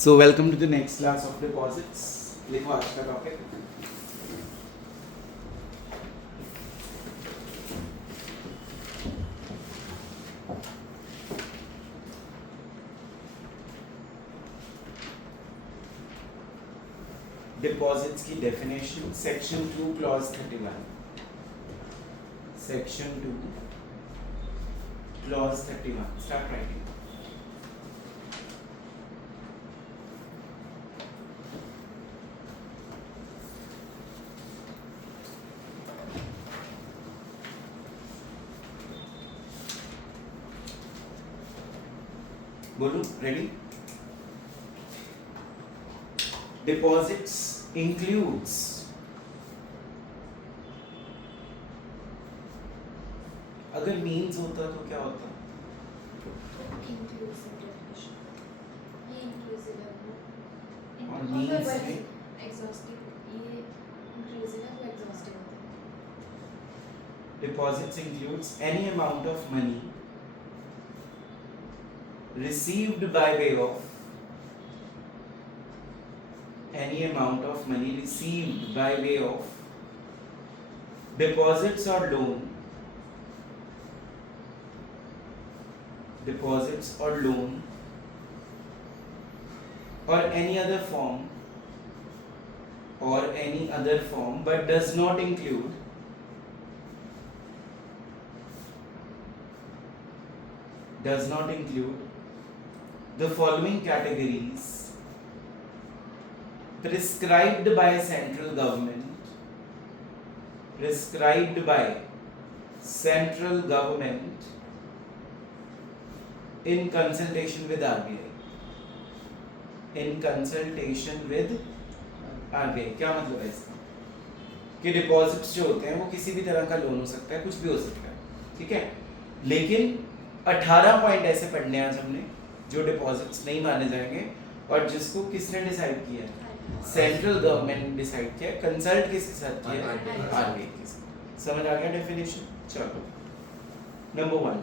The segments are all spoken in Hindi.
So welcome to the next class of deposits. लिखो आज का टॉपिक. डिपॉजिट्स की definition section 2 clause 31. Section 2 clause 31. Start writing. बोलो. रेडी. डिपॉजिट्स इंक्लूड्स अगर मीन्स होता तो क्या होता? और means में deposits includes any amount of money received by way of deposits or loan or any other form but does not include the following categories prescribed by central government in consultation with RBI. क्या मतलब है इसका? कि डिपॉजिट्स जो होते हैं वो किसी भी तरह का लोन हो सकता है, कुछ भी हो सकता है, ठीक है. लेकिन 18 पॉइंट ऐसे पढ़ने हैं आज हमने जो डिपॉजिट्स नहीं माने जाएंगे और जिसको किसने डिसाइड किया है? सेंट्रल गवर्नमेंट ने डिसाइड किया. कंसल्ट किसके साथ किया? आरबीआई के साथ. समझ आ गया डेफिनेशन? चलो नंबर 1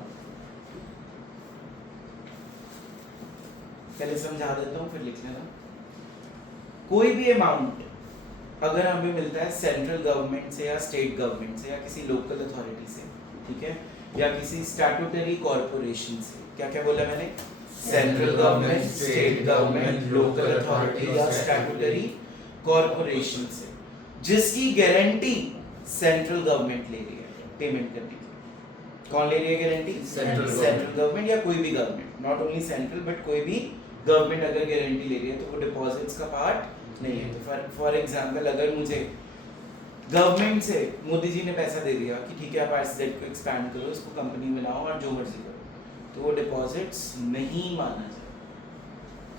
पहले समझा देता हूँ फिर लिख लेना. कोई भी अमाउंट अगर हमें मिलता है सेंट्रल गवर्नमेंट से या स्टेट गवर्नमेंट से या किसी लोकल अथॉरिटी से, ठीक है, या किसी स्टैट्यूटरी कॉर्पोरेशन से. क्या क्या बोला मैंने? Central government, state government, local authority या स्टैट्यूटरी कॉर्पोरेशन से, जिसकी गारंटी सेंट्रल गवर्नमेंट ले रही है पेमेंट करने की. कौन ले रही है गारंटी? सेंट्रल गवर्नमेंट या कोई भी government, not only central but कोई भी गवर्नमेंट अगर गारंटी ले रही है तो वो डिपॉजिट्स का पार्ट नहीं है. तो फॉर एग्जांपल अगर मुझे गवर्नमेंट से मोदी जी ने पैसा दे दिया कि ठीक है आप आरसीजेड को एक्सपैंड करो, इसको कंपनी बनाओ और जो मर्जी करो, तो वो डिपॉजिट्स नहीं माना जाए.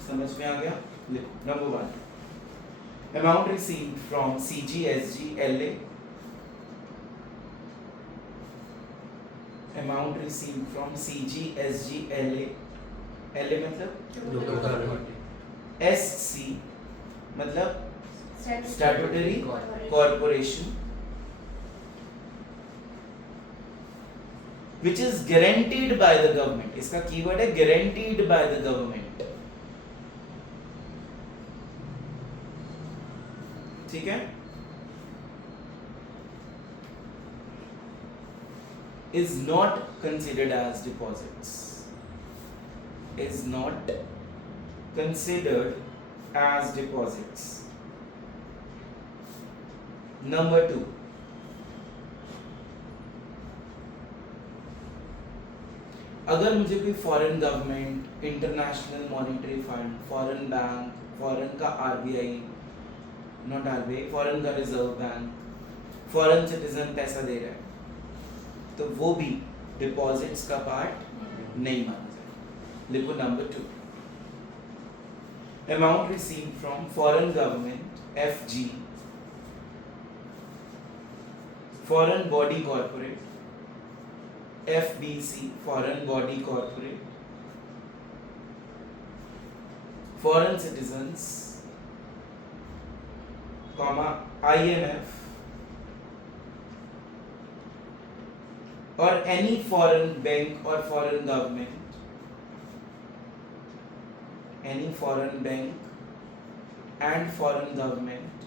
समझ में आ गया? लिखो. Number 1 amount received from CGSGLA. Amount received from CGSGLA. LA मतलब SC मतलब statutory corporation which is guaranteed by the government. इसका कीवर्ड है guaranteed by the government. ठीक है. is not considered as deposits. Is not considered as deposits. Number 2 अगर मुझे कोई foreign government, international monetary fund, foreign bank, foreign का आरबीआई, नॉट आरबीआई, फॉरेन का रिजर्व बैंक, फॉरेन सिटीजन पैसा दे रहा है तो वो भी डिपॉजिट्स का पार्ट नहीं माना जाए. लिखो. Number 2 amount received from foreign government FG, foreign body corporate FBC, foreign body corporate, foreign citizens, IMF or any foreign bank or foreign government, any foreign bank and foreign government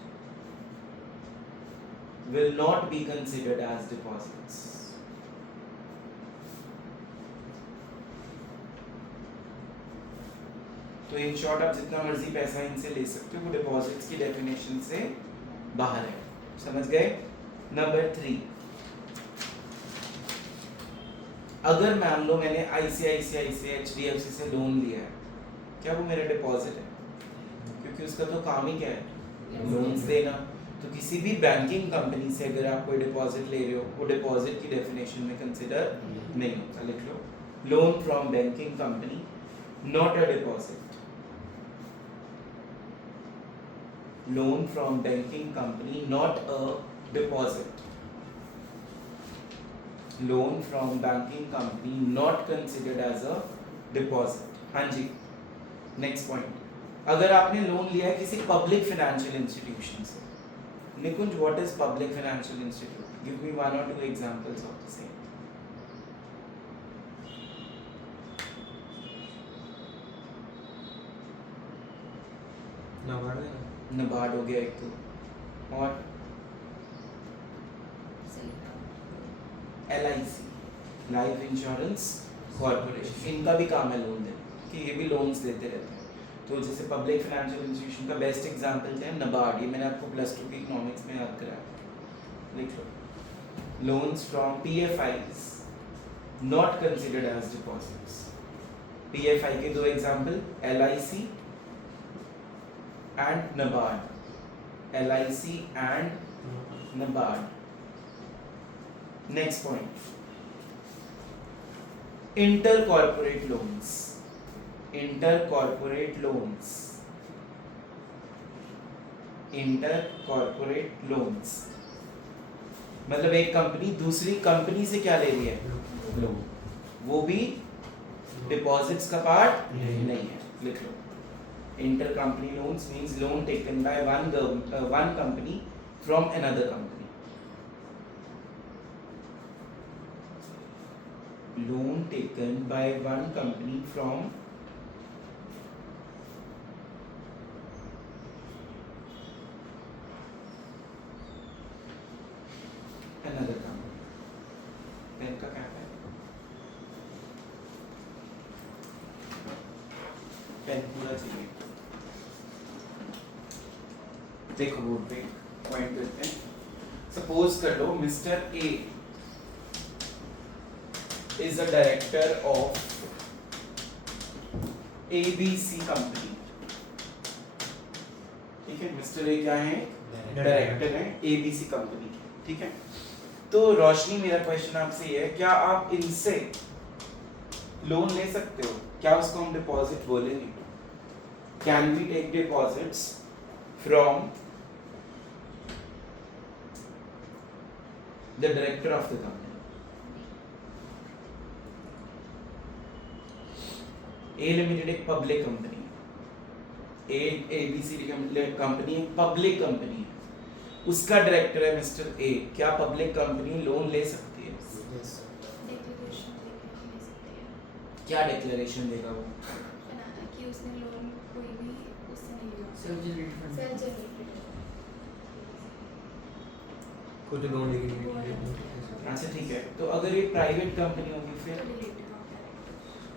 will not be considered as deposits. तो इन शॉर्ट आप जितना मर्जी पैसा इनसे ले सकते हो, वो डिपॉजिट्स की डेफिनेशन से बाहर है। समझ गए? नंबर 3, अगर मान लो मैंने ICICI से HDFC से लोन लिया है, क्या वो मेरा डिपॉजिट है? क्योंकि उसका तो काम ही क्या है, लोन्स देना। तो किसी भी बैंकिंग कंपनी से अगर आप कोई डिपॉजिट ले रहे हो, वो डिपॉजिट की डेफिनेशन में कंसिडर नहीं होता। लिख लो, loan from banking company not a deposit. Loan from banking company not a deposit. Loan from banking company not considered as a deposit. हाँ जी, next point. अगर आपने लोन लिया है किसी पब्लिक फाइनेंशियल इंस्टीट्यूशन से, Nikunj what is public financial institute? Give me 1 or 2 examples of the same. NABARD हो गया एक तो, और LIC लाइफ इंश्योरेंस कॉर्पोरेशन, इनका भी काम है लोन देना, कि ये भी लोन्स देते रहते हैं। तो जैसे पब्लिक फाइनेंशियल इंस्टीट्यूशन का बेस्ट एग्जांपल है नबार्ड, ये मैंने आपको +2 की इकोनॉमिक्स में याद कराया। लिख लो, loans from PFIs not considered as deposits. PFI के 2 example, LIC and NABARD. LIC and NABARD. Next point, intercorporate loans. Intercorporate loans. Intercorporate loans मतलब एक कंपनी दूसरी कंपनी से क्या ले रही है, लोन, वो भी डिपॉजिट्स का पार्ट नहीं है। लिख लो, intercompany loans means loan taken by one company from another company. Loan taken by one company from another company. Pen का क्या है? पेन पूरा चाहिए। देखो बोर्ड पे पॉइंट देते हैं। सपोज कर लो mister A is a director of ABC company। ठीक है, मिस्टर A क्या है? डायरेक्टर है ABC कंपनी के। ठीक है, तो रोशनी मेरा क्वेश्चन आपसे ये है, क्या आप इनसे लोन ले सकते हो? क्या उसको हम डिपॉजिट बोलेंगे? Can we take deposits from the director of the company? A Limited एक पब्लिक कंपनी है, ABC कंपनी एक पब्लिक कंपनी है, उसका डायरेक्टर है मिस्टर A। क्या पब्लिक कंपनी लोन ले सकती है? क्या डिक्लेरेशन देगा वो? कि उसने लोन कोई भी उससे नहीं लिया, सेल्फ जनरेटेड कुछ लोन लेके। अच्छा ठीक है, तो अगर ये प्राइवेट कंपनी होगी फिर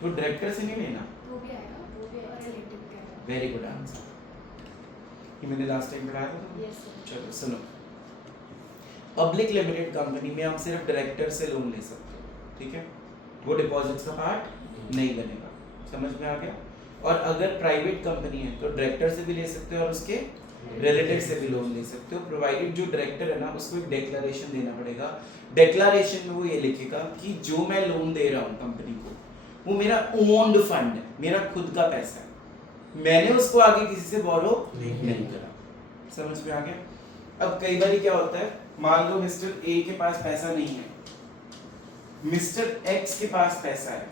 तो डायरेक्टर से नहीं लेना? वो भी आएगा, वो भी और रिलेटिव भी आएगा। वेरी गुड आंसर, ये मैंने लास्ट टाइम पढ़ाया था। Yes sir. चलो सुनो, पब्लिक लिमिटेड कंपनी में आप सिर्फ डायरेक्टर से लोन ले सकते हो। ठीक है, वो डिपॉजिट्स का पार्ट नहीं बनेगा। समझ में आ गया? और अगर प्राइवेट कंपनी है तो डायरेक्टर से भी ले सकते हो और उसके रिलेटिव से भी लोन ले सकते हो, प्रोवाइडेड जो डायरेक्टर है ना उसको एक डिक्लेरेशन देना पड़ेगा। डिक्लेरेशन में वो ये लिखेगा कि जो मैं लोन दे रहा हूँ कंपनी को, वो मेरा ओन्ड फंड है, मेरा खुद का पैसा है, मैंने उसको आगे किसी से बोरो नहीं करा। समझ में आ गया? अब कई बार क्या होता है, मान लो मिस्टर ए के पास पैसा नहीं है, मिस्टर एक्स के पास पैसा है,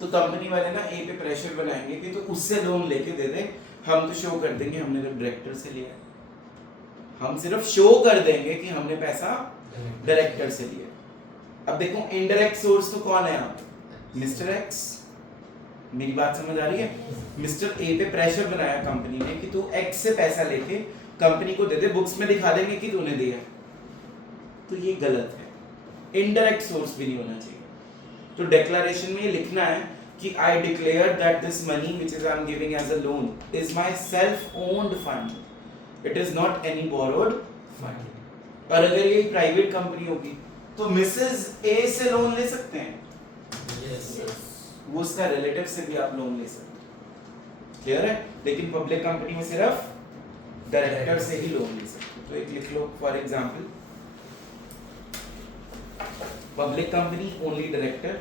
तो कंपनी वाले ना ए पे प्रेशर बनाएंगे कि तो उससे लोन लेके दे दे, हम तो शो कर देंगे हमने तो डायरेक्टर से लिया है, हम सिर्फ शो कर देंगे कि हमने पैसा डायरेक्टर से लिया। अब देखो इनडायरेक्ट सोर्स तो कौन है यहाँ पे? Mister x. मेरी बात समझ आ रही है? मिस्टर ए पे प्रेशर बनाया कंपनी ने कि तू एक्स से पैसा लेके कंपनी को दे दे, बुक्स में दिखा देंगे कि तूने दिया है, तो ये गलत है। इनडायरेक्ट सोर्स भी नहीं होना चाहिए। तो डिक्लेरेशन में ये लिखना है कि I declare that this money which is I am giving as a loan is my self owned fund, it is not any borrowed fund. और अगर ये प्राइवेट कंपनी होगी तो मिसेस ए से लोन ले सकते हैं, वो उसका रिलेटिव से भी आप लोन ले सकते हैं, क्लियर है? लेकिन पब्लिक कंपनी में सिर्फ डायरेक्टर से ही लोन ले सकते हैं। तो एक लिख लो for example, public company only director,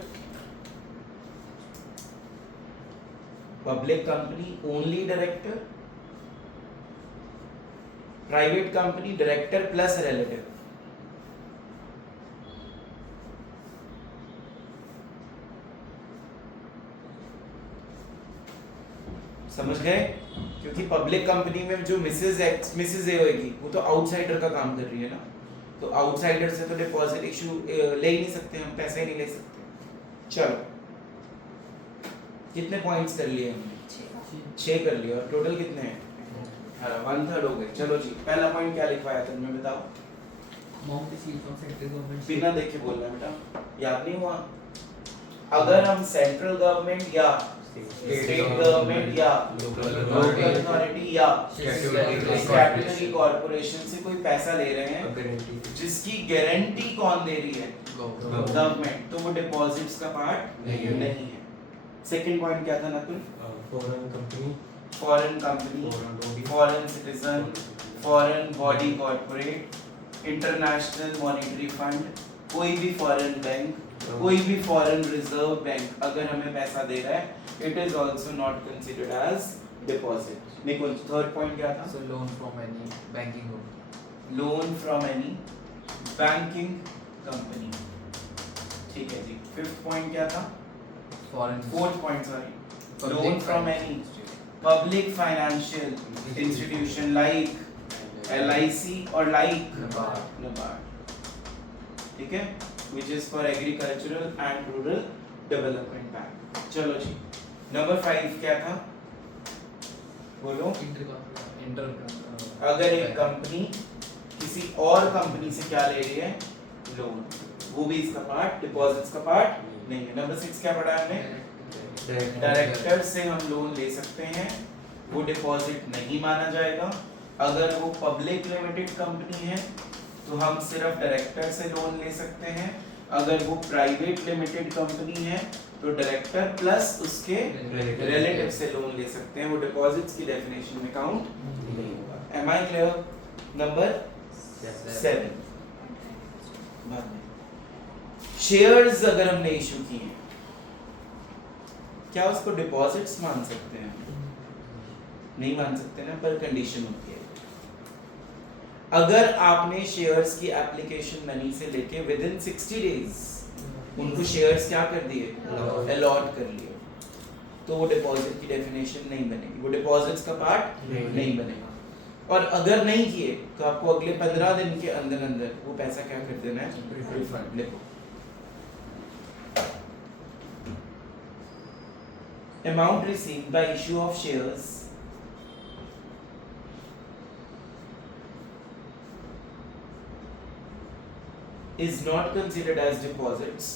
public company only director, private company director plus relative. समझ गए? क्योंकि पब्लिक कंपनी में जो मिसेस ए होगी वो तो आउटसाइडर का काम कर रही है ना, तो आउटसाइडर से तो डिपॉजिट इशू ले ही नहीं सकते हम, पैसे ही नहीं ले सकते। चलो कितने पॉइंट्स कर लिए हमने? 6 कर लिए। और टोटल कितने हैं? 1/3 हो गए। चलो जी, पहला पॉइंट क्या लिखवाया था मैं बताओ? Amount received from central government. बिना देखे बोलना बेटा, याद नहीं हुआ? अगर हम सेंट्रल गवर्नमेंट या स्टेट गवर्नमेंट या लोकल अथॉरिटी या स्टैट्यूटरी कॉर्पोरेशन से कोई पैसा ले रहे हैं जिसकी गारंटी कौन दे रही है? गवर्नमेंट, तो वो डिपॉजिट्स का पार्ट नहीं है। सेकंड पॉइंट क्या था Nakul? Foreign company, foreign citizen, foreign body corporate, international monetary fund, कोई भी फॉरेन बैंक, कोई भी फॉरेन रिजर्व बैंक अगर हमें पैसा दे रहा है, it is also not considered as deposit. Nikunj, third point क्या था? So loan from any banking group. Loan from any banking company. ठीक है जी। फिफ्थ पॉइंट क्या था? Foreign. Fourth point sorry, Public loan from finance any institute. Public financial institution like LIC और लाइक NABARD, ठीक है, which is for agricultural and rural development bank। चलो जी, नंबर 5 क्या था? बोलो। Inter. अगर एक कंपनी किसी और कंपनी से क्या ले रही है? लोन, वो भी इसका पार्ट, डिपॉजिट्स का पार्ट नहीं है। नंबर 6 क्या पढ़ा हमने? डायरेक्टर से हम लोन ले सकते हैं, वो डिपॉजिट नहीं माना जाएगा। अगर वो पब्लिक लिमिटेड कंपनी है तो हम सिर्फ डायरेक्टर से लोन ले सकते हैं। अगर वो प्राइवेट लिमिटेड कंपनी है तो डायरेक्टर प्लस उसके रिलेटिव से लोन ले सकते हैं, वो डिपॉजिट्स की डेफिनेशन में काउंट नहीं होगा। M I clear? नंबर 7 बाद में शेयर्स अगर हमने इशू किए हैं, क्या उसको डिपॉजिट्स मान सकते हैं? नहीं मान सकते ना, पर कंडीशन होती है। अगर आपने शेयर्स की एप्लीकेशन मनी से लेके विद इन 60 डेज उनको शेयर्स क्या कर दिए? अलॉट कर लिए, तो वो डिपॉजिट की डेफिनेशन नहीं बनेगी, वो डिपॉजिट्स का पार्ट नहीं बनेगा। और अगर नहीं किए तो आपको अगले 15 दिन के अंदर अंदर वो पैसा क्या कर देना है? रिफंड। लिखो, amount received by issue of shares is not considered as deposits,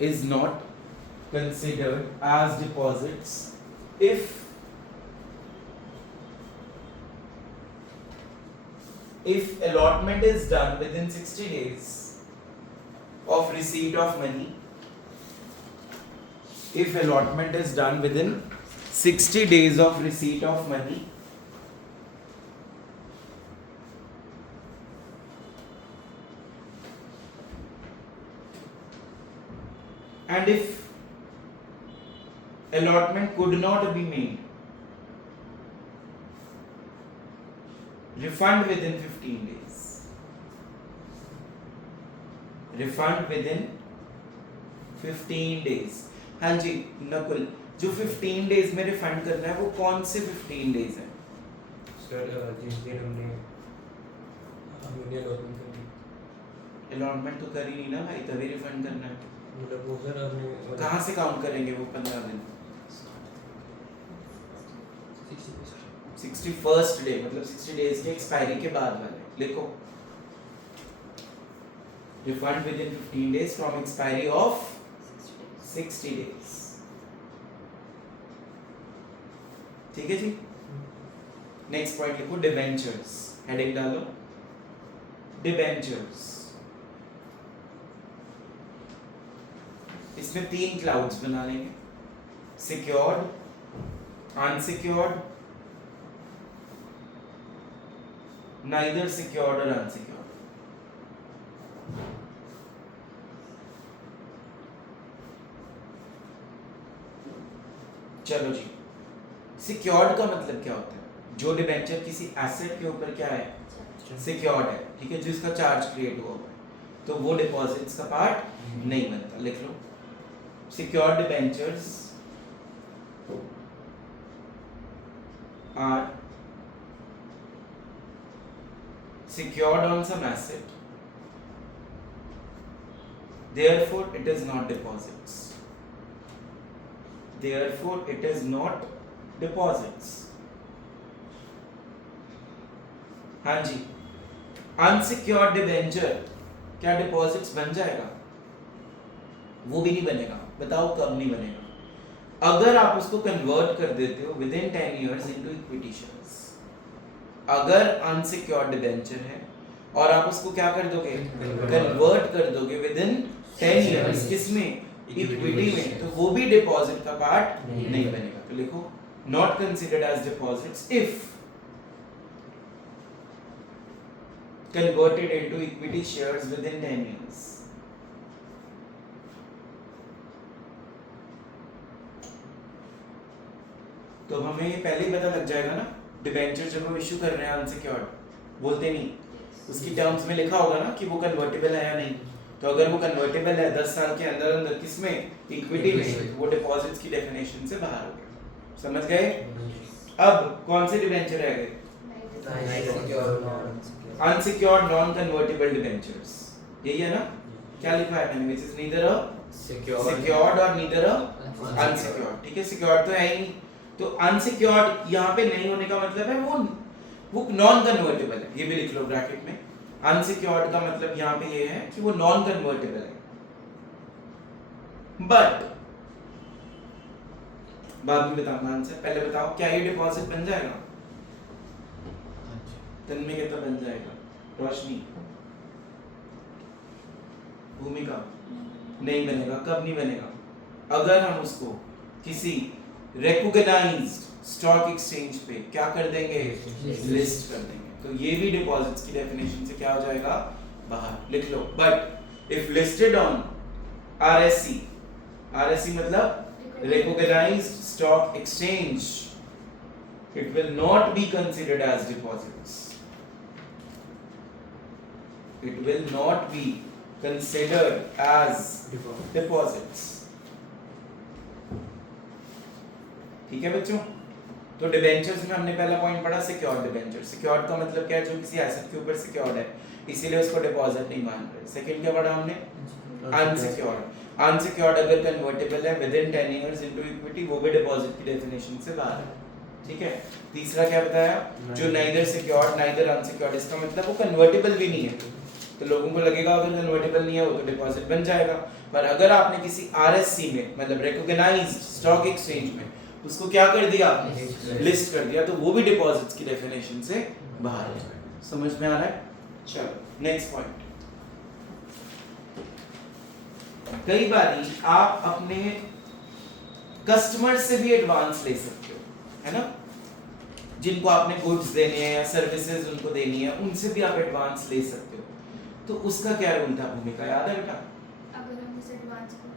is not considered as deposits if allotment is done within 60 days of receipt of money, if allotment is done within 60 days of receipt of money, and if allotment could not be made, refund within 15 days, refund within 15 days। हाँ जी नकुल, जो 15 डेज में रिफंड करना है वो कौन से 15 डेज है? सर जिस दिन हमने अलॉटमेंट कर दी। अलॉटमेंट तो कर ही नहीं ना भाई, तभी रिफंड करना है। मतलब वो सर आपने कहाँ से काउंट करेंगे वो 15 दिन? 61st डे, मतलब 60 डेज के एक्सपायरी के बाद वाले लिखो। Refund with in 15 days from expiry of 60 days. ठीक है जी। नेक्स्ट पॉइंट लिखो डिबेंचर्स, हेडिंग डालो डिबेंचर्स। इसमें 3 क्लाउड्स बना लेंगे, सिक्योर्ड, अनसिक्योर्ड, नाइदर सिक्योर्ड और अनसिक्योर्ड। चलो जी, सिक्योर्ड का मतलब क्या होता है? जो डिबेंचर किसी एसेट के ऊपर क्या है, सिक्योर्ड है, ठीक है, जिसका चार्ज क्रिएट हुआ है, तो वो डिपॉजिट्स का पार्ट नहीं बनता। लिख लो secured debentures are secured on some asset, therefore it is not deposits, therefore it is not deposits। हाँ जी, अनसिक्योर्ड डिबेंचर क्या डिपॉजिट्स बन जाएगा? वो भी नहीं बनेगा। बताओ कब नहीं बनेगा? अगर आप उसको कन्वर्ट कर देते हो with in 10 years into equity shares. अगर अनसिक्योर्ड डिबेंचर है और आप उसको क्या कर दोगे, कन्वर्ट कर दोगे विद इन 10 years, किसमें, इक्विटी में, तो वो भी डिपॉजिट का पार्ट नहीं बनेगा। तो लिखो not considered as deposits if converted into equity shares within 10 years। तो हमें पहले ही पता लग जाएगा ना, डिबेंचर जब हम इशू कर रहे हैं अनसिक्योर्ड, बोलते नहीं, उसकी टर्म्स में लिखा होगा ना कि वो कन्वर्टेबल है या नहीं। तो अगर वो कन्वर्टेबल है 10 साल के अंदर अंदर, किसमें, इक्विटी में, वो डिपॉजिट्स की डेफिनेशन से बाहर हो गया। समझ गए? अब कौन से डिबेंचर रह गए? अनसिक्योर्ड नॉन कन्वर्टेबल डिबेंचर्स, यही है ना? क्या लिखा है मैंने, which is neither a secured और नीदर अ अनसिक्योर्ड। ठीक है, सिक्योर्ड तो है ही नहीं, तो अनसिक्योर्ड यहाँ पे नहीं होने का मतलब है वो नॉन कन्वर्टेबल है। ये भी लिख लो ब्रैकेट में, अनसिक्योर्ड का मतलब यहाँ पे ये है कि वो नॉन कन्वर्टेबल है। बट बाद में बताऊंगा आंसर, पहले बताओ क्या ये डिपॉजिट बन जाएगा? तन्मय कहता बन जाएगा, रोशनी, भूमिका नहीं बनेगा। कब नहीं बनेगा? अगर हम उसको किसी रिकॉग्नाइज्ड स्टॉक एक्सचेंज पे क्या कर देंगे, लिस्ट कर देंगे, तो ये भी डिपॉजिट्स की डेफिनेशन से क्या हो जाएगा, बाहर। लिख लो but if listed on RSC, RSC मतलब recognised stock exchange, it will not be considered as deposits, it will not be considered as deposits। ठीक है बच्चों, तो डिबेंचर्स में हमने पहला पॉइंट पढ़ा सिक्योर्ड डिबेंचर। सिक्योर्ड का मतलब क्या है, जो किसी एसेट के ऊपर सिक्योर्ड है, इसीलिए उसको डिपॉजिट नहीं मान रहे। सेकंड क्या पढ़ा हमने, अनसिक्योर्ड। अनसिक्योर्ड अगर कन्वर्टेबल है with in 10 years into equity, वो भी डिपॉजिट की डेफिनेशन से बाहर है। ठीक है, तीसरा क्या बताया, जो नाइदर सिक्योर्ड नाइदर अनसिक्योर्ड, इसका मतलब वो कन्वर्टेबल भी नहीं है। तो लोगों को लगेगा अगर कन्वर्टेबल नहीं है वो तो डिपॉजिट बन जाएगा, पर अगर आपने किसी आरएससी में, मतलब रिकॉग्नाइज्ड स्टॉक एक्सचेंज में, उसको क्या कर दिया, लिस्ट कर दिया, तो वो भी डिपॉजिट्स की डेफिनेशन से बाहर हो जाएगा। समझ में आ रहा है? चलो नेक्स्ट पॉइंट। कई बार आप अपने कस्टमर से भी एडवांस ले सकते हो, है ना? जिनको आपने गुड्स देने हैं या सर्विसेज उनको देनी है, उनसे भी आप एडवांस ले सकते हो। तो उसका क्या रूल था, भूमिका याद है बेटा? अगर हम इस एडवांस को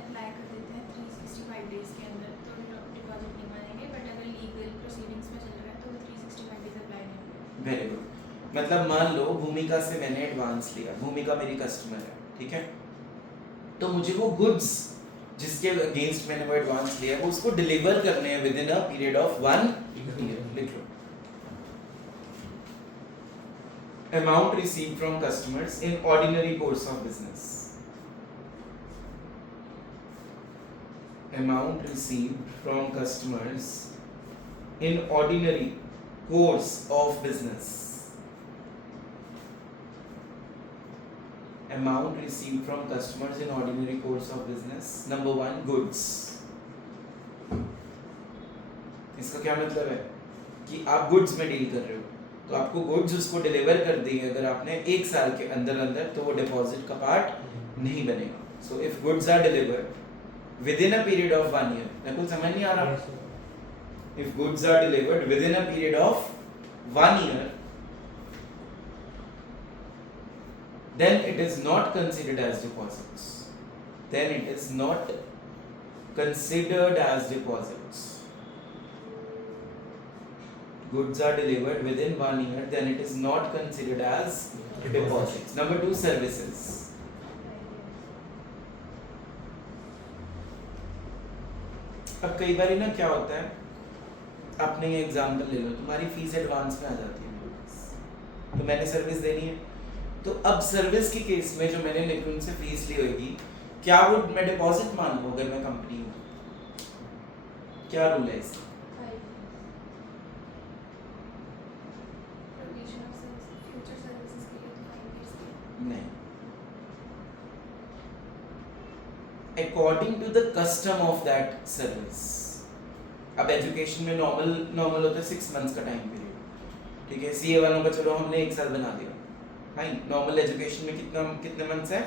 अप्लाई कर देते हैं 365 डेज के अंदर तो डिपॉजिट नहीं मानेंगे, बट अगर लीगल प्रोसीडिंग्स में चल रहा है तो वो 365 डेज अप्लाई नहीं होंगे। Very good. मतलब मान लो भूमिका से मैंने एडवांस लिया, भूमिका मेरी कस्टमर है, ठीक है, तो मुझे वो गुड्स जिसके अगेंस्ट मैंने वो एडवांस लिया है वो उसको डिलीवर करने हैं within a period of 1 year. लिख लो amount received from customers in ordinary course of business. amount received from customers in ordinary course of business. Amount received from customers in ordinary course of business. Number 1, goods. इसका क्या मतलब है कि आप गुड्स में डील कर रहे हो, तो आपको गुड्स उसको डिलीवर कर दी अगर आपने 1 साल के अंदर अंदर, तो वो डिपॉजिट का पार्ट नहीं बनेगा. So if goods are delivered within a period of 1 year, मेरे को समझ नहीं आ रहा. If goods are delivered within a period of 1 year, then it is not considered as deposits. Then it is not considered as deposits. Goods are delivered within 1 year, then it is not considered as deposits. Number 2, services. अब कई बार ना क्या होता है, अपने ये एग्जाम्पल ले लो, तुम्हारी फीस एडवांस में आ जाती है, तो मैंने सर्विस देनी है, तो अब सर्विस के केस में जो मैंने निकुंज से फीस ली होगी, क्या वो मैं डिपॉजिट मान लूँ अगर मैं कंपनी हूँ? क्या रूल है इसका? नहीं, according to the custom of that service. अब एजुकेशन में नॉर्मल होता है 6 मंथ्स का टाइम पीरियड, ठीक है. सीए वालों का चलो हमने 1 साल बना दिया. फाइन, नॉर्मल एजुकेशन में कितने मंथ्स है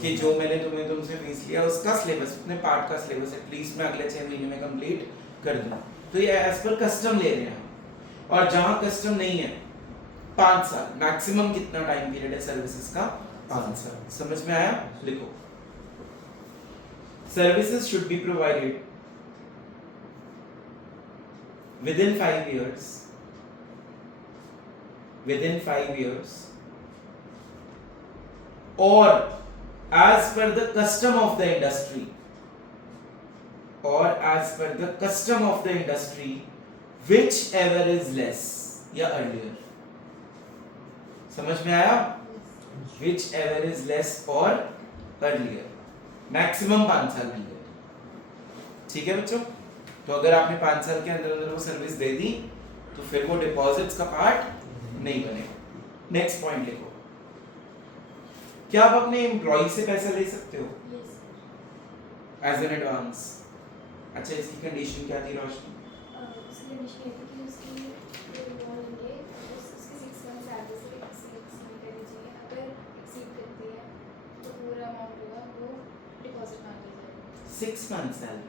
कि जो मैंने तुमसे फीस लिया उसका सिलेबस, अपने पार्ट का सिलेबस एटलीस्ट मैं अगले 6 महीने में कंप्लीट कर दूं. तो ये एज पर कस्टम ले रहे हैं हम. और जहां कस्टम नहीं है 5 साल मैक्सिमम कितना टाइम पीरियड है सर्विसेज का? 5 साल. समझ में आया? लिखो. Services should be provided within 5 years, or as per the custom of the industry, whichever is less या earlier. समझ में आया? whichever is less or earlier. Maximum 5 साल मिल गए. ठीक है बच्चों? तो अगर आपने 5 साल के अंदर अंदर वो सर्विस दे दी तो फिर वो डिपॉजिट्स का पार्ट नहीं बनेगा. नेक्स्ट पॉइंट लिखो. क्या आप अपने एम्प्लॉय से पैसा ले सकते हो एज एन एडवांस? अच्छा, इसकी कंडीशन क्या थी रोशनी? उसकी कंडीशन ये थी कि उसकी लोन लेंगे उसकी 6 मंथ सैलरी से एक्सीड करनी चाहिए. अगर एक्सीड करती है तो पूरा अमाउंट होगा वो डिपॉजिट मांग लिया जाएगा. 6 मंथ सैलरी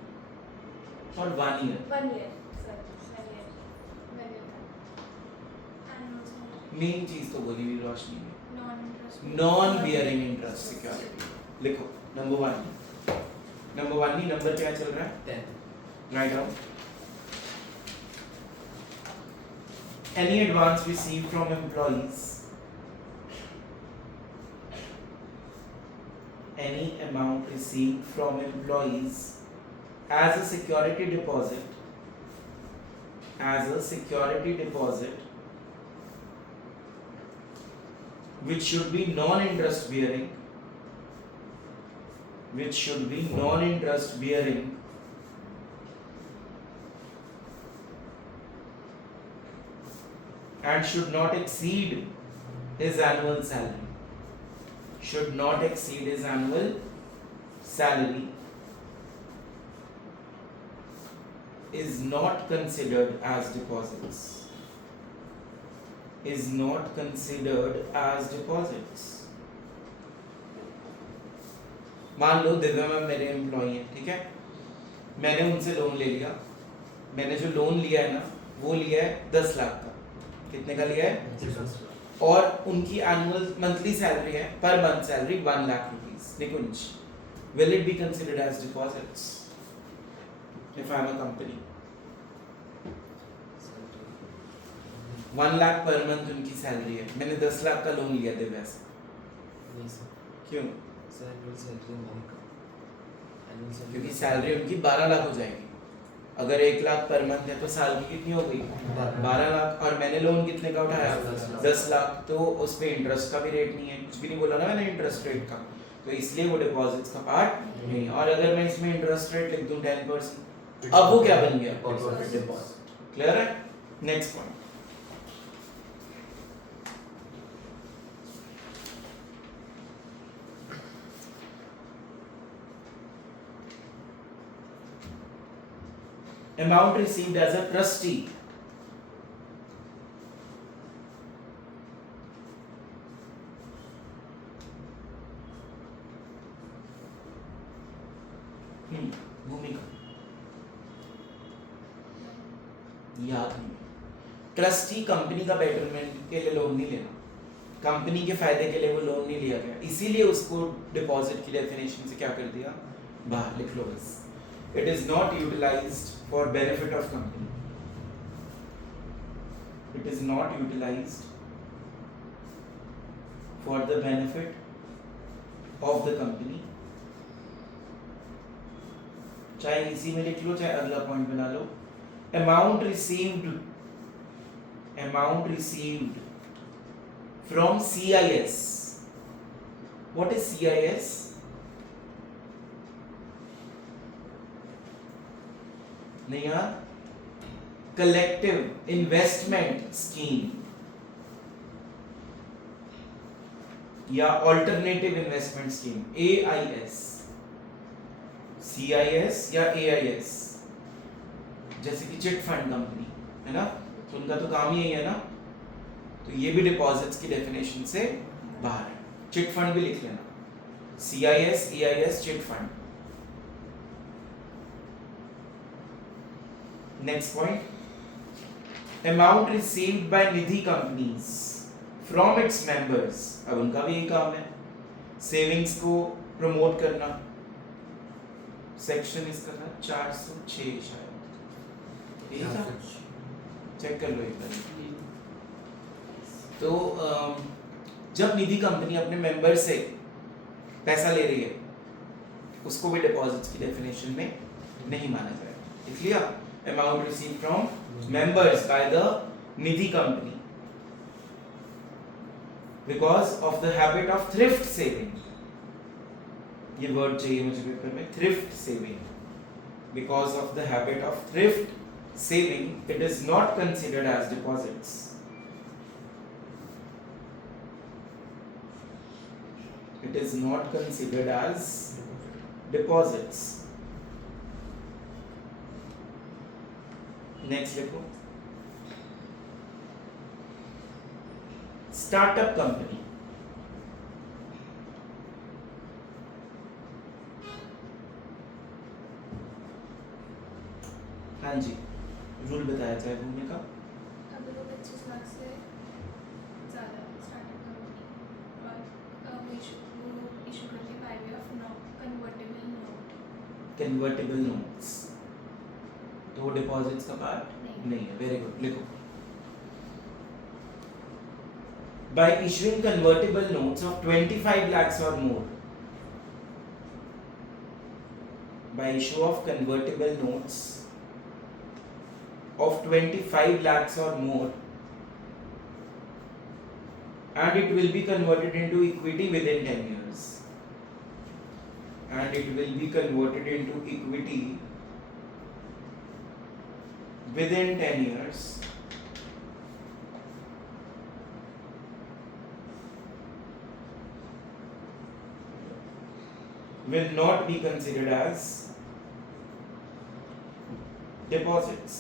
और 1 year. 1 year sir, 1 year main चीज तो बोली हुई रोशनी ने, non non bearing interest security. लिखो नंबर 1 नहीं, नंबर क्या चल रहा है? 10. Write down. Any advance received from employees, any amount received from employees as a security deposit, which should be non-interest bearing, and should not exceed his annual salary, is not considered as deposits. मान लो दिव्या मैम मेरे एम्प्लॉय हैं, ठीक है. मैंने उनसे लोन ले लिया. मैंने जो लोन लिया है ना वो लिया है 10 लाख का. कितने का लिया है? और उनकी एनुअल मंथली सैलरी है, per month salary 1 lakh rupees. Nikunj, will it be considered as deposits if I am a company? 1 lakh per month उनकी सैलरी है. मैंने 10 लाख का लोन लिया दिव्या से. नहीं सर. क्यों? सर एनुअल सैलरी हमारी कम. एनुअल सैलरी क्योंकि सैलरी उनकी 12 लाख हो जाएगी. अगर 1 लाख पर मंथ है तो साल की कितनी हो गई? 12 लाख. और मैंने लोन कितने का उठाया? 10 लाख. तो उस पे इंटरेस्ट का भी रेट नहीं है, कुछ भी नहीं बोला ना मैंने इंटरेस्ट रेट का. तो इसलिए वो डिपॉजिट्स का पार्ट नहीं। और अगर मैं इसमें इंटरेस्ट रेट लिख दूं 10%, अब वो क्या बन गया? डिपॉजिट। क्लियर है? Next point, amount received as a trustee भूमिका याद नहीं। ट्रस्टी कंपनी का बेटरमेंट के लिए लोन नहीं लेना, कंपनी के फायदे के लिए वो लोन नहीं लिया गया, इसीलिए उसको डिपॉजिट की डेफिनेशन से क्या कर दिया? बाहर लिख लो बस। It is not utilised for benefit of company, it is not utilised for the benefit of the company. चाहे इसी में लिख लो, चाहे अगला पॉइंट बना लो। Amount received from CIS। What is CIS? नहीं यार, कलेक्टिव इन्वेस्टमेंट स्कीम या alternative investment scheme, AIS। CIS या AIS, जैसे कि चिट फंड कंपनी है ना, तो उनका तो काम ही यही है ना, तो ये भी डिपॉजिट्स की डेफिनेशन से बाहर है। चिट फंड भी लिख लेना, CIS AIS chit fund. Next point, amount received by Nidhi companies from its members. अब उनका भी यही काम है, सेविंग्स को प्रमोट करना। सेक्शन इसका था 406 शायद, यही था, चेक कर लो एक बार। तो जब निधि कंपनी अपने मेंबर से पैसा ले रही है, उसको भी डिपॉजिट्स की डेफिनेशन में नहीं माना जाएगा। लिख लिया, amount received from members by the Nidhi company because of the habit of thrift saving. ये वर्ड चाहिए मुझे पेपर में, thrift saving. Because of the habit of thrift saving, it is not considered as deposits. It is not considered as deposits. Next लिखो, startup company। हाँ जी, रूल बताया जाए भूमि का। अगर वो 25 लाख से ज़्यादा स्टार्टअप कंपनी और इशू करते हैं by way of convertible note. Convertible notes, तो वो डिपॉजिट्स का पार्ट नहीं है। वेरी गुड, लिखो, by issuing convertible notes of 25 lakhs or more, by issue of convertible notes of 25 lakhs or more, and it will be converted into equity within 10 years, and it will be converted into equity within 10 years, will not be considered as deposits.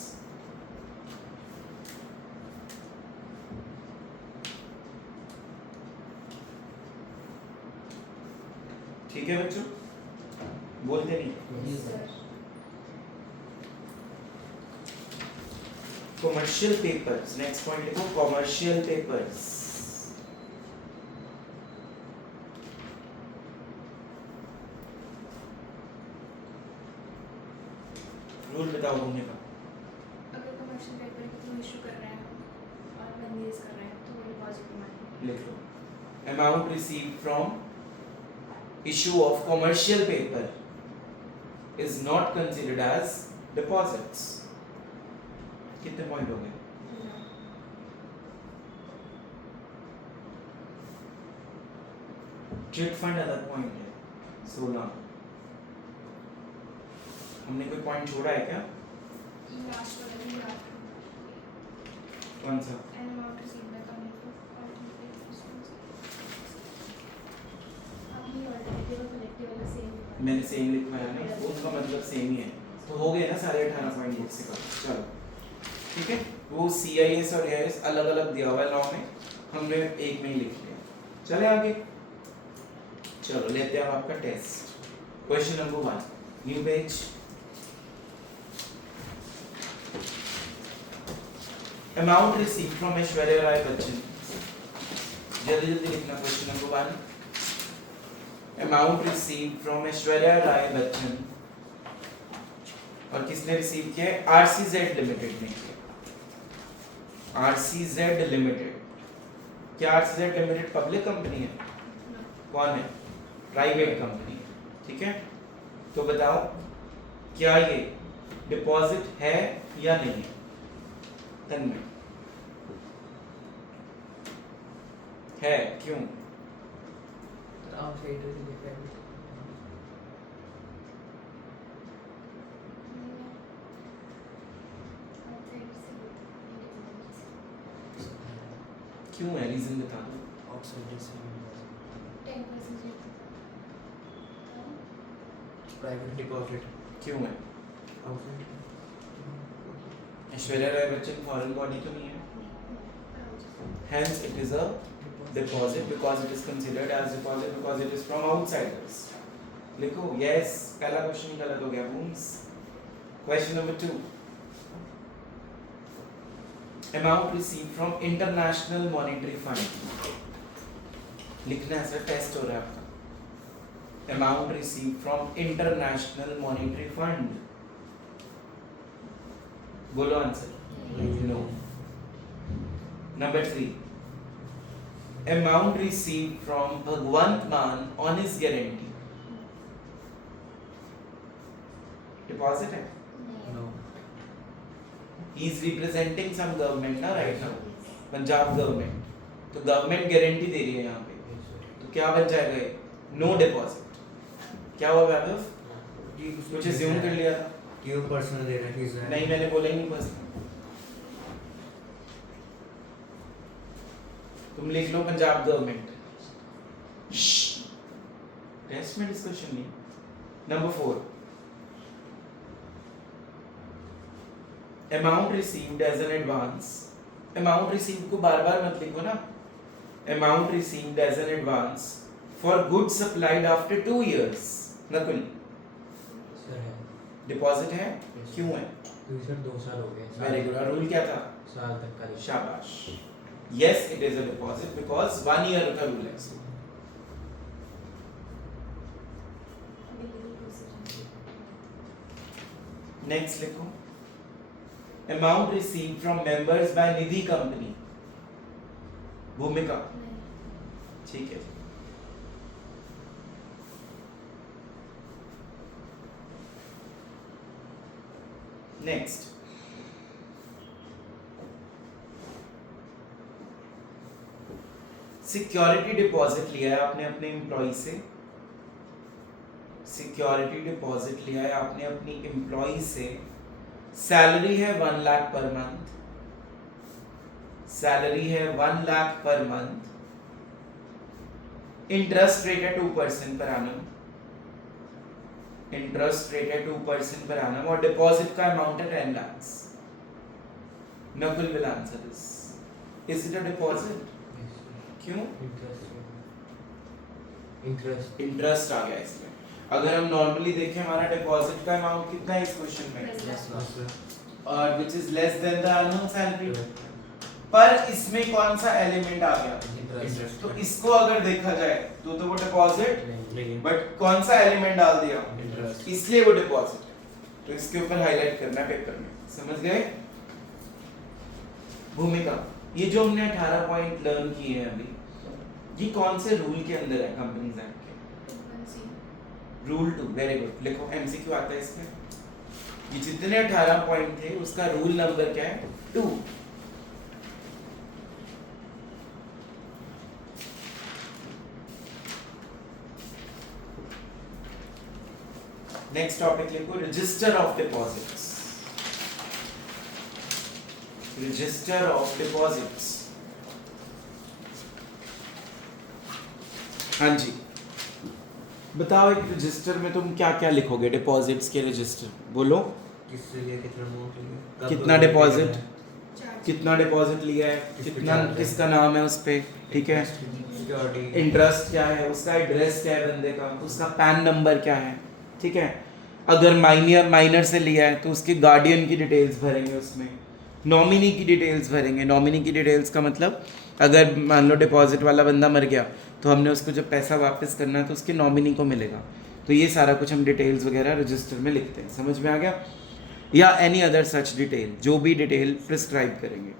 ठीक है बच्चों, बोलते नहीं। कॉमर्शियल पेपर्स, नेक्स्ट पॉइंट लिखो, कॉमर्शियल पेपर्स। रूल बताओ घूमने का। अगर कमर्शियल पेपर के थ्रू इशू कर रहे हैं और बंदीज कर रहे हैं तो वो डिपॉजिट में मानेंगे। लिख लो, amount received from issue of commercial paper is not considered as deposits. कितने पॉइंट हो गए? चिट फंड अलग पॉइंट है, 16। हमने कोई पॉइंट छोड़ा है क्या? लास्ट वाला भी याद कौन सा? An amount received by company for अभी ऑल्टरनेटिव और कलेक्टिव वाला सेम मैंने सेम लिखवाया ना, वो उसका मतलब सेम ही है, तो हो गए ना सारे 18 पॉइंट बुक से कर। चलो ठीक है, वो CIS और AIS अलग अलग दिया हुआ है लॉ में, हमने एक में ही लिख लिया। चले आगे, चलो लेते हैं आपका test. Question number 1, new page. Amount receive from Aishwarya Rai Bachchan, जल्दी जल्दी लिखना। Question number 1, amount receive from Aishwarya Rai Bachchan, और किसने रिसीव किया है? RCZ लिमिटेड ने किया। RCZ लिमिटेड, क्या RCZ लिमिटेड पब्लिक कंपनी है? कौन है? प्राइवेट कंपनी है, ठीक है। तो बताओ क्या ये डिपॉजिट है या नहीं है? तन्मय, है, क्यों? आउटसाइडर से डिफरेंट क्यों है? रीजन बता दो। आउटसाइडर से 10% प्राइवेट डिपॉजिट क्यों है? Outsider Aishwarya Rai Bachchan foreign body तो नहीं है, hence it is a deposit because it is considered as deposit because it is from outsiders। लिखो yes, पहला क्वेश्चन गलत हो गया बूम्स। Question number 2, amount received from international monetary fund, लिखना है सर, टेस्ट हो रहा है आपका। amount received from international monetary fund, बोलो answer. No. Number 3, amount received from Bhagwant Maan on his guarantee, deposit है? No He is representing some government ना right now, पंजाब गवर्नमेंट, तो गवर्नमेंट गारंटी दे रही है यहाँ पे, तो क्या बन जाएगा ये? No deposit. क्या हुआ वैभव? कुछ assume कर लिया था? क्यों पर्सनल दे रहा है? नहीं, मैंने बोला ही नहीं पर्सनल। तुम लिख लो पंजाब गवर्नमेंट, टेस्ट में डिस्कशन नहीं। Number 4, amount received as an advance, amount received को बार बार मत लिखो ना, amount received as an advance for goods supplied after 2 years, Nakul sir है डिपॉजिट है? क्यों है? सर 2 साल हो गए। Very good. रूल क्या था? साल तक का शाबाश। Yes, it is a deposit because 1 year का रूल है। नेक्स्ट लिखो, amount received from members by Nidhi company, Bhumika, ठीक है। नेक्स्ट, सिक्योरिटी डिपॉजिट लिया है आपने अपने एम्प्लॉय से, सिक्योरिटी डिपॉजिट लिया है आपने अपनी एम्प्लॉय से, सैलरी है 1 लाख पर मंथ, सैलरी है 1 lakh per month, interest rate है 2% पर एनम, इंटरेस्ट रेट है 2% पर एनम, और डिपॉजिट का अमाउंट है 10 lakhs। Nakul will answer this. Is it a deposit? क्यों? इंटरेस्ट आ गया इसमें। अगर हम नॉर्मली देखें हमारा डिपॉजिट का अमाउंट कितना है इस क्वेश्चन में, और which is less than the annual salary, पर इसमें कौन सा एलिमेंट आ गया? तो इसको अगर देखा जाए तो वो डिपॉजिट, बट कौन सा एलिमेंट डाल दिया? इसलिए वो डिपॉजिट है। तो इसके ऊपर हाईलाइट करना है पेपर में, समझ गए? भूमिका, ये जो हमने 18 पॉइंट लर्न किए हैं अभी, ये कौन से रूल के अंदर है कंपनीज एक्ट के? Rule 2, very good. लिखो, एमसीक्यू आता है इसमें। ये जितने 18 पॉइंट थे उसका रूल नंबर क्या है? 2। नेक्स्ट टॉपिक लिखो register of deposits. Register of deposits. हाँ जी, बताओ एक रजिस्टर में तुम क्या क्या लिखोगे? डिपॉजिट्स के रजिस्टर बोलो। किससे लिया, कितना अमाउंट लिया, कब कितना पे डिपॉजिट, करना है, कितना डिपॉजिट लिया है, किस पे कितना charge है? किसका नाम है उस पे, ठीक है, सिक्योरिटी, इंटरेस्ट क्या है, उसका एड्रेस क्या है बंदे का, उसका पैन नंबर क्या है, ठीक है। अगर माइनर से लिया है तो उसके गार्डियन की डिटेल्स भरेंगे उसमें, नॉमिनी की डिटेल्स भरेंगे। नॉमिनी की डिटेल्स का मतलब अगर मान लो डिपॉजिट वाला बंदा मर गया तो हमने उसको जब पैसा वापस करना है तो उसके नॉमिनी को मिलेगा। तो ये सारा कुछ हम डिटेल्स वगैरह रजिस्टर में लिखते हैं, समझ में आ गया? या एनी अदर सच डिटेल, जो भी डिटेल प्रिस्क्राइब करेंगे।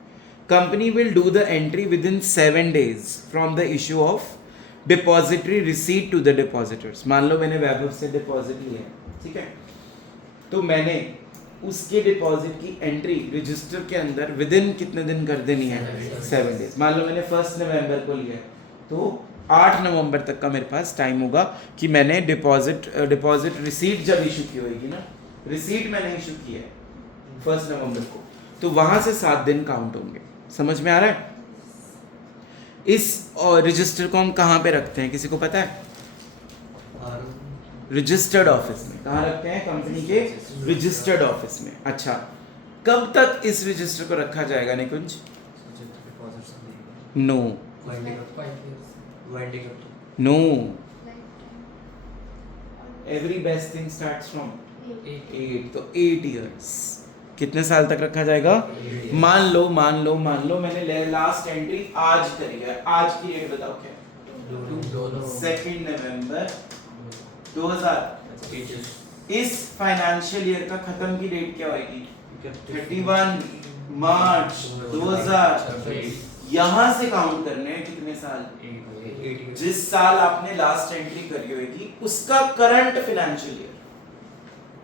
Company will do the entry within 7 days from the issue of depository receipt to the depositors. मान लो मैंने वैभव से डिपॉजिट लिया है, ठीक है, तो मैंने उसके डिपॉजिट की एंट्री रजिस्टर के अंदर विद इन कितने दिन कर देनी है? 7 days। मान लो मैंने 1 नवंबर को लिया है तो 8 नवंबर तक का मेरे पास टाइम होगा कि मैंने डिपॉजिट रिसीट जब इशू की होगी ना, रिसीट मैंने इशू की है 1 नवंबर को, तो वहां से 7 दिन काउंट होंगे। समझ में आ रहा है? इस रजिस्टर को हम कहाँ पे रखते हैं, किसी को पता है? रजिस्टर्ड ऑफिस में। कहाँ रखते हैं? कंपनी के रजिस्टर्ड ऑफिस में। अच्छा, कब तक इस रजिस्टर को रखा जाएगा Nikunj? No no, every best thing starts from 8, तो 8 years। कितने साल तक रखा जाएगा? मान लो मैंने लास्ट एंट्री आज करी है, आज की डेट बताओ क्या है? 2 नवंबर 2000। इस फाइनेंशियल ईयर का खत्म की डेट क्या होगी? 31 मार्च 2026। यहाँ से काउंट करने हैं कितने साल? जिस साल आपने लास्ट एंट्री करी होगी उसका करंट फाइनेंशियल ईयर।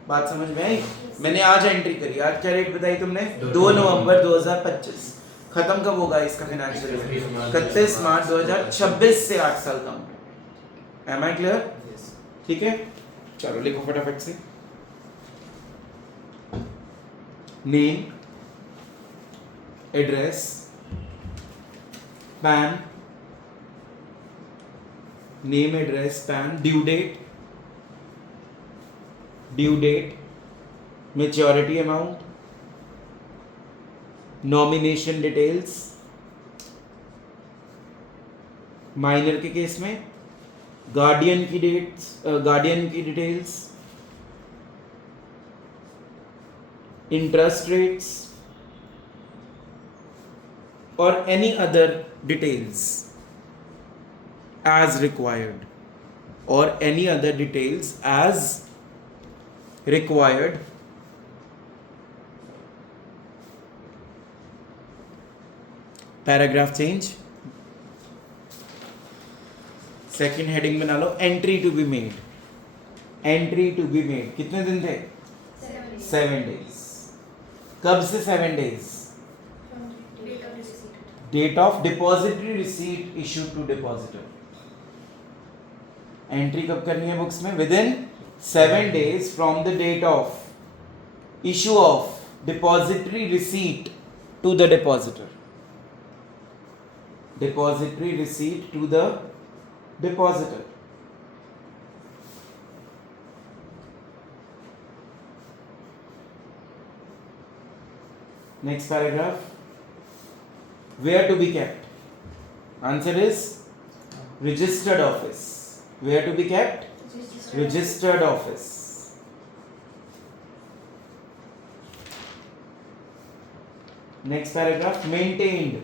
बात समझ में आई? मैंने आज एंट्री करी, आज क्या डेट बताई तुमने? 2 नवंबर 2025। खत्म कब होगा इसका फाइनेंशियल ईयर? 31 मार्च 2026 से 8 साल काउंट। M I clear? ठीक है, चलो लिखो फटाफट से। Name, address, PAN, name, address, PAN, due date, maturity amount, nomination details, minor के केस में गार्डियन की डिटेल्स, इंटरेस्ट रेट्स और any other details as required, or any other details as required paragraph change. Second heading बना लो, entry to be made. Entry to be made कितने दिन थे? 7 days। कब से 7 days? Date of depository receipt issue to depositor. Entry कब करनी है बुक्स में? Within 7 days from the date of issue of depository receipt to the depositor. Depository receipt to the depositor. Next paragraph, where to be kept? Answer is registered office. Where to be kept? Registered office. Next paragraph, maintained.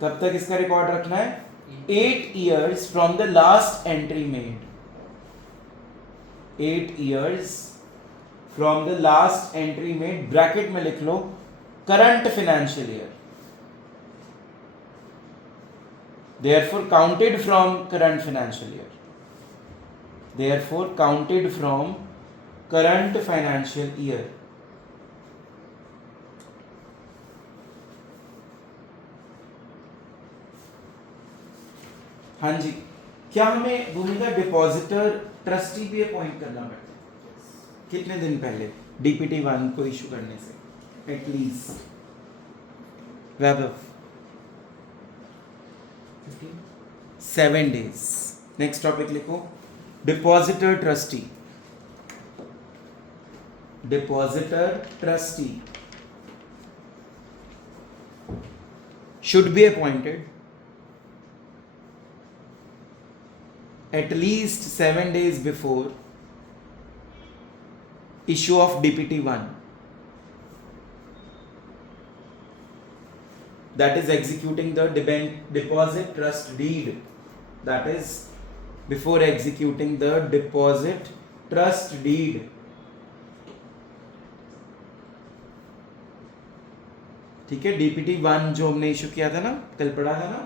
कब तक इसका रिकॉर्ड रखना है? 8 years from the last entry made. 8 years from the last entry made. Bracket में लिख लो current financial year. Therefore counted from current financial year. Therefore counted from current financial year. हाँ जी, क्या हमें भूमिका डिपॉजिटर ट्रस्टी भी अपॉइंट करना पड़ता है? कितने दिन पहले DPT 1 को इशू करने से एटलीस्ट वैभव 7 days. नेक्स्ट टॉपिक लिखो depositor trustee. Depositor trustee should be appointed at least 7 days before issue of DPT 1, that is executing the deposit trust deed, that is before executing the deposit trust deed. ठीक है, DPT 1 जो हमने इशू किया था ना, कल पढ़ा था ना,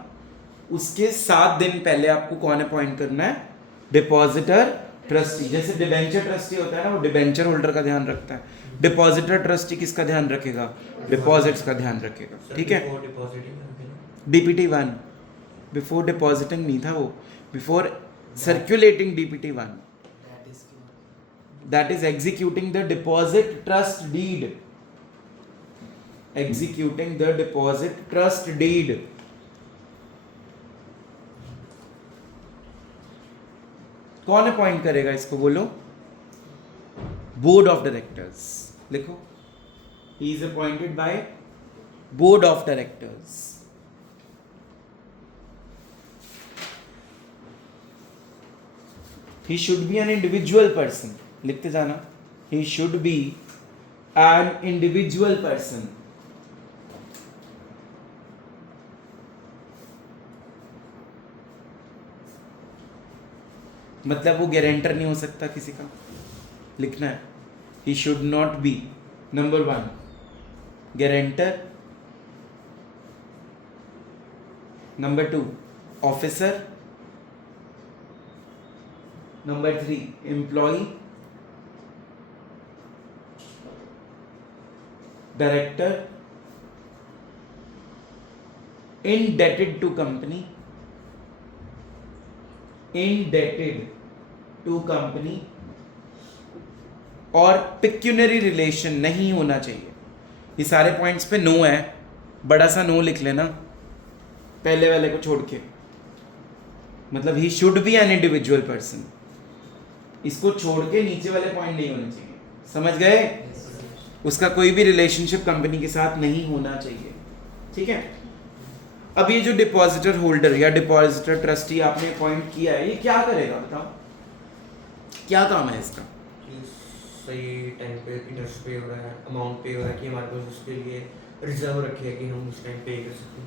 उसके 7 दिन पहले आपको कौन अपॉइंट करना है? Depositor trustee. जैसे डिबेंचर ट्रस्टी होता है ना, वो डिबेंचर होल्डर का ध्यान रखता है. डिपॉजिटर ट्रस्टी किसका ध्यान रखेगा? डिपॉजिट्स का ध्यान रखेगा. ठीक है, DPT 1 बिफोर डिपॉजिटिंग नहीं था, वो before circulating DPT 1, that is executing the deposit trust deed. Executing the deposit trust deed. कौन अपॉइंट करेगा इसको बोलो? Board of directors. लिखो, he is appointed by board of directors. He should be an individual person. लिखते जाना. He should be an individual person. मतलब वो गारंटर नहीं हो सकता किसी का. लिखना है, he should not be number 1 guarantor, number 2 officer, number 3 employee, director, indebted to company, indebted to company, और पिक्यूनरी रिलेशन नहीं होना चाहिए. ये सारे पॉइंट्स पे नो है, बड़ा सा नो लिख लेना पहले वाले को छोड़ के. मतलब he should be an individual person. इसको छोड़ के नीचे वाले पॉइंट नहीं होने चाहिए. समझ गए? उसका कोई भी रिलेशनशिप कंपनी के साथ नहीं होना चाहिए. ठीक है. अब ये जो डिपॉजिटर होल्डर या डिपॉजिटर ट्रस्टी आपने अपॉइंट किया है, ये क्या करेगा बताओ? क्या काम है इसका? सही टाइम पे इंटरेस्ट पे हो रहा है, अमाउंट पे हो रहा है कि हमारे पास उसके लिए रिजर्व रखे है कि हम उस टाइम पे कर सकें.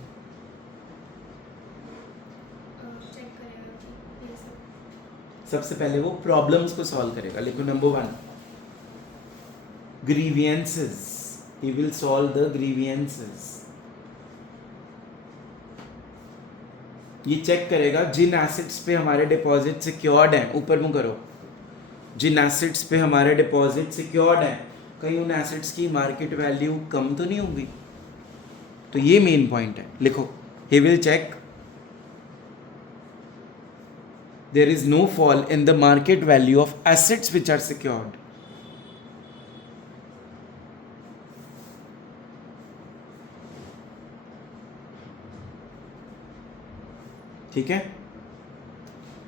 चेक करेगा कि ये सब सबसे पहले वो प्रॉब्लम्स को सॉल्व करेगा. लिखो number 1 grievances. He will solve the grievances. ये चेक करेगा जिन एसेट्स पे हमारे डिपॉजिट सिक्योर्ड हैं. ऊपर मुंह करो. जिन एसेट्स पे हमारे डिपॉजिट सिक्योर्ड हैं, कहीं उन एसेट्स की मार्केट वैल्यू कम तो नहीं होगी. तो ये मेन पॉइंट है. लिखो, he will check there is no fall in the market value of assets which are secured. ठीक है.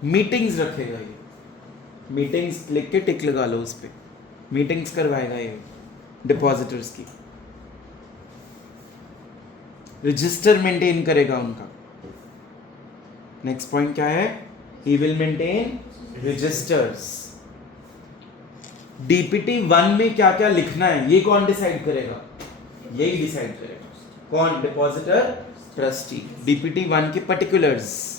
मीटिंग्स रखेगा ये. मीटिंग्स लिख के टिक लगा लो उस पे. मीटिंग्स करवाएगा ये डिपॉजिटर्स की. रजिस्टर मेंटेन करेगा उनका. नेक्स्ट पॉइंट क्या है? He will maintain registers. DPT 1 में क्या क्या लिखना है ये कौन डिसाइड करेगा? यही डिसाइड करेगा. कौन? Depositor trustee. DPT 1 के पर्टिकुलर्स,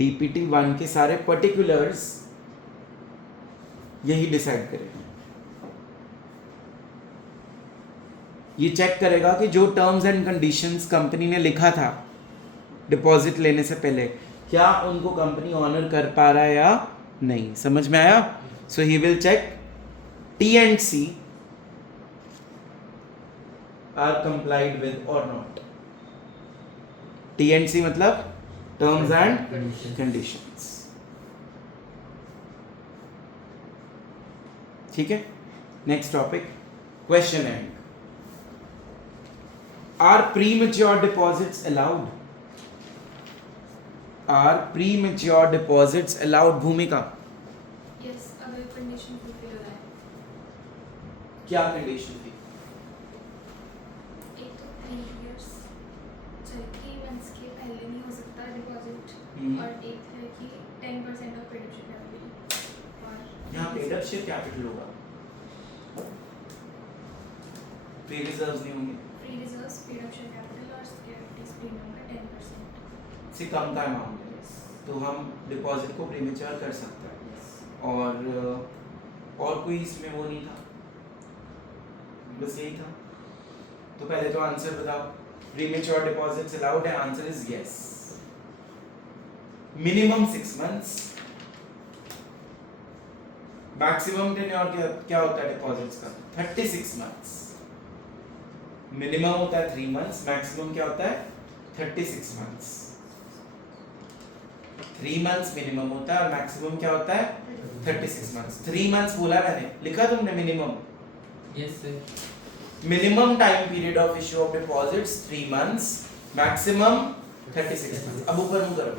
DPT 1 के सारे पर्टिकुलर्स यही डिसाइड करेगा. ये चेक करेगा कि जो टर्म्स एंड कंडीशंस कंपनी ने लिखा था डिपॉजिट लेने से पहले, क्या उनको कंपनी ऑनर कर पा रहा है या नहीं. समझ में आया? So he will check T&C are complied with or not. T&C मतलब terms and conditions. ठीक है, next topic, question end. Are premature deposits allowed? Are premature deposits allowed? Bhumika, yes, अगर कंडीशन फुलफिल हो रहा है। क्या कंडीशन थी? एक तो 3 इयर्स, 3 मंथ्स के पहले नहीं हो सकता डिपॉजिट, और एक है कि 10% ऑफ प्रोडक्शन कैपिटल। और यहाँ पेड अप शेयर कैपिटल होगा, फ्री रिजर्व्स नहीं होंगे, free reserves, paid up share capital और सिक्योरिटीज प्रीमियम का 10%। से कम का अमाउंट है, तो हम डिपॉजिट को प्रीमेच्योर कर सकते हैं। और कोई इसमें वो नहीं था, बस यही था। तो पहले तो आंसर बताओ, प्रीमेच्योर डिपॉजिट्स अलाउड है? Answer is yes. Minimum 6 months, maximum tenure क्या होता है डिपॉजिट्स का? 36 मंथ्स। मिनिमम होता है 3 मंथ्स, मैक्सिमम क्या होता है? 36 मंथ्स। 3 मंथ्स मिनिमम होता है और मैक्सिमम क्या होता है? 36 मंथ्स। 3 मंथ्स बोला मैंने, लिखा तुमने minimum? Yes, sir. Minimum time period of issue of deposits 3 months, maximum 36 months. अब ऊपर मुंह करो।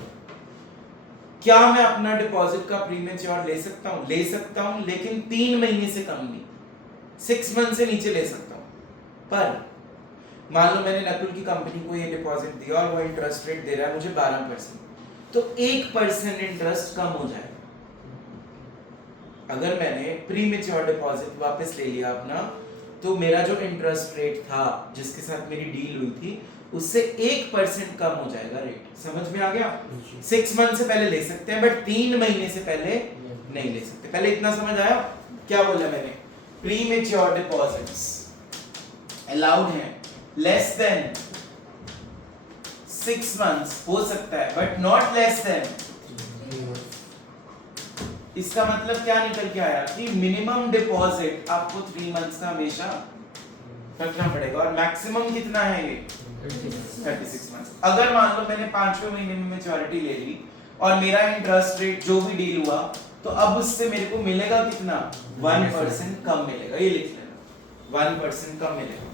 क्या मैं अपना डिपॉजिट का प्रीमेच्योर ले सकता हूं? ले सकता हूं, लेकिन 3 महीने से कम नहीं, 6 मंथ से नीचे ले सकता हूं। पर मान लो मैंने नकुल की कंपनी को ये डिपॉजिट दिया और वो इंटरेस्ट रेट दे रहा है मुझे 12%, तो 1% इंटरेस्ट कम हो जाएगा। अगर मैंने प्रीमेच्योर डिपॉजिट वापस ले लिया अपना, तो मेरा जो इंटरेस्ट रेट था जिसके साथ मेरी डील हुई थी, उससे 1% कम हो जाएगा रेट। समझ में आ गया? 6 मंथ से पहले ले सकते हैं, बट 3 महीने से पहले नहीं ले सकते। पहले इतना समझ आया? क्या बोला मैंने? प्रीमेच्योर डिपॉजिट्स अलाउड है लेस देन 6 मंथ्स हो सकता है, बट नॉट लेस देन। इसका मतलब क्या निकल के आया कि मिनिमम डिपॉजिट आपको 3 मंथ्स का हमेशा रखना पड़ेगा, और मैक्सिमम कितना है ये? 36 मंथ्स। अगर मान लो मैंने 5वें महीने में मैच्योरिटी ले ली और मेरा इंटरेस्ट रेट जो भी डील हुआ, तो अब उससे मेरे को मिलेगा कितना? 1% कम मिलेगा। ये लिख लेना, 1% कम मिलेगा।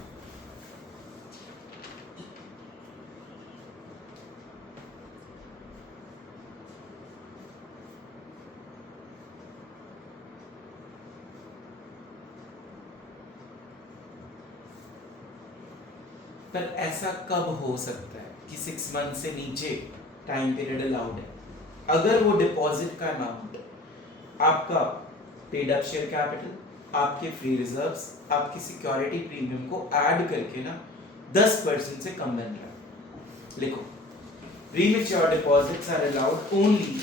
पर ऐसा कब हो सकता है कि 6 मंथ से नीचे टाइम पीरियड अलाउड है? अगर वो डिपॉजिट का अमाउंट आपका पेड अप शेयर कैपिटल, आपके फ्री रिजर्व्स, आपकी सिक्योरिटी प्रीमियम को ऐड करके ना 10% से कम बन रहा है। लिखो, premature deposits are allowed only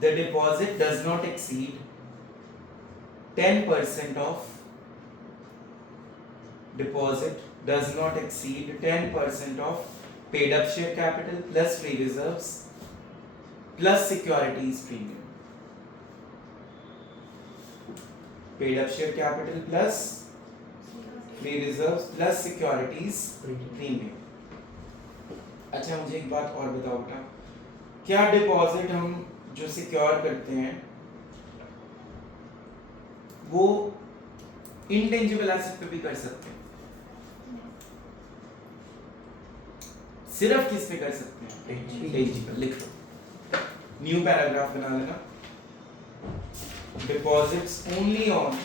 the deposit does not exceed 10% of deposit does not exceed 10% of paid up share capital plus free reserves plus securities premium. Paid up share capital plus free reserves plus securities premium. अच्छा, मुझे एक बात और बताओ बेटा, क्या डिपॉजिट हम जो सिक्योर करते हैं वो इंटेंजिबल एसेट पे भी कर सकते हैं? सिर्फ किस पे कर सकते हैं? इंटेंजिबल। लिख लो, न्यू पैराग्राफ बना लेना, deposits only on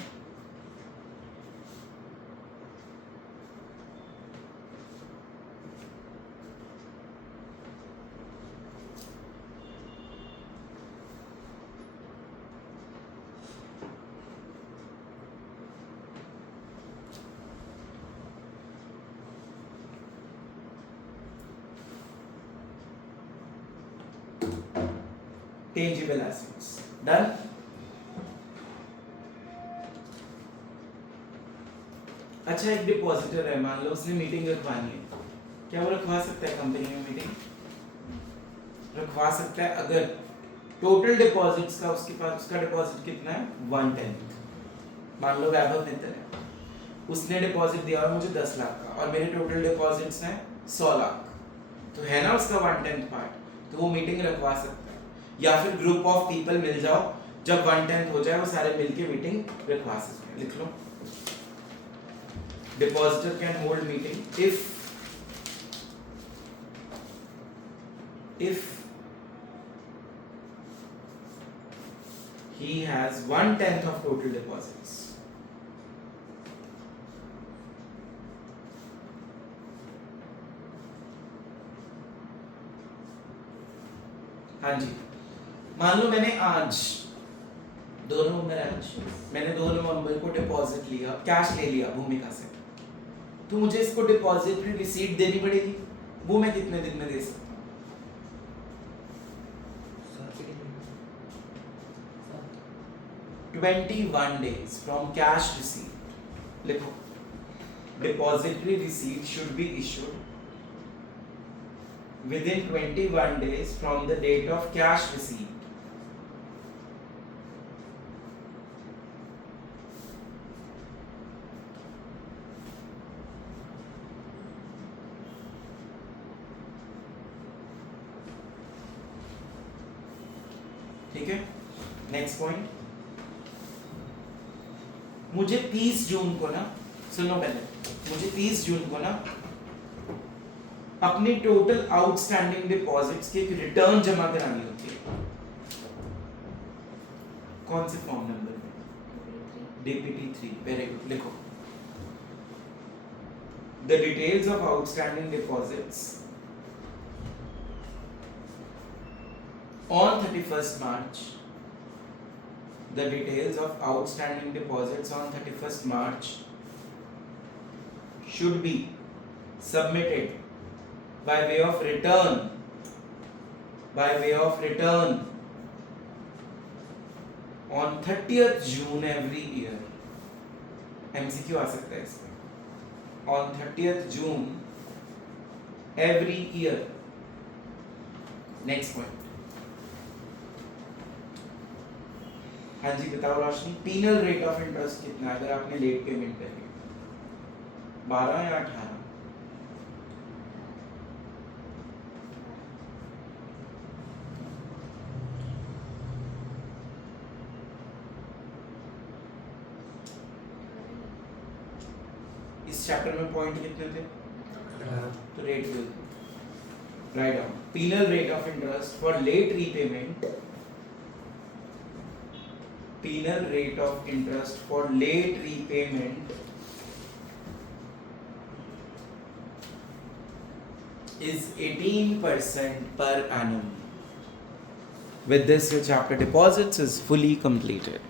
tangible assets. Done? अच्छा, एक डिपॉजिटर है, मान लो उसने मीटिंग रखवानी है, क्या वो रखवा सकता है कंपनी में मीटिंग? रखवा सकता है अगर टोटल डिपॉजिट्स का उसके पास, उसका डिपॉजिट कितना है? 1/10। मान लो वैभव मित्तल है, उसने डिपॉजिट दिया है मुझे 10 लाख का और मेरे टोटल डिपॉजिट्स हैं 100 लाख, तो है ना उसका 1/10 पार्ट, तो वो मीटिंग रखवा सकता है। या फिर ग्रुप ऑफ पीपल मिल जाओ, जब 1/10 हो जाए वो सारे मिलके मीटिंग रखवा सकते हैं। लिख लो, depositor can hold meeting if he has 1/10 of total deposits. हाँ जी, मान लो मैंने आज 2 नवंबर है, मैंने 2 नवंबर को डिपॉजिट लिया, कैश ले लिया भूमिका से, तो मुझे इसको डिपॉजिटरी रिसीट देनी पड़ेगी। वो मैं कितने दिन में दे सकता हूँ? 21 days from cash receipt. लिखो, depository receipt should be issued within 21 days from the date of cash receipt. ठीक है, नेक्स्ट पॉइंट, मुझे 30 जून को ना, सुनो पहले, मुझे 30 जून को ना अपनी टोटल आउटस्टैंडिंग डिपॉजिट्स की एक रिटर्न जमा करानी होती है। कौन से फॉर्म नंबर में? DPT 3। वेरी गुड, लिखो, the details of outstanding deposits on 31st March, the details of outstanding deposits on 31st March should be submitted by way of return on 30th June every year. MCQ आ सकता है इसमें, on 30th June every year. Next point. हाँ जी बताओ रोशनी, पीनल रेट ऑफ इंटरेस्ट कितना है अगर आपने लेट पेमेंट करी? 12 या 18? इस चैप्टर में पॉइंट कितने थे? तो रेट दे दो, right down, penal rate of interest for late repayment, penal rate of interest for late repayment is 18% per annum. With this, your chapter deposits is fully completed.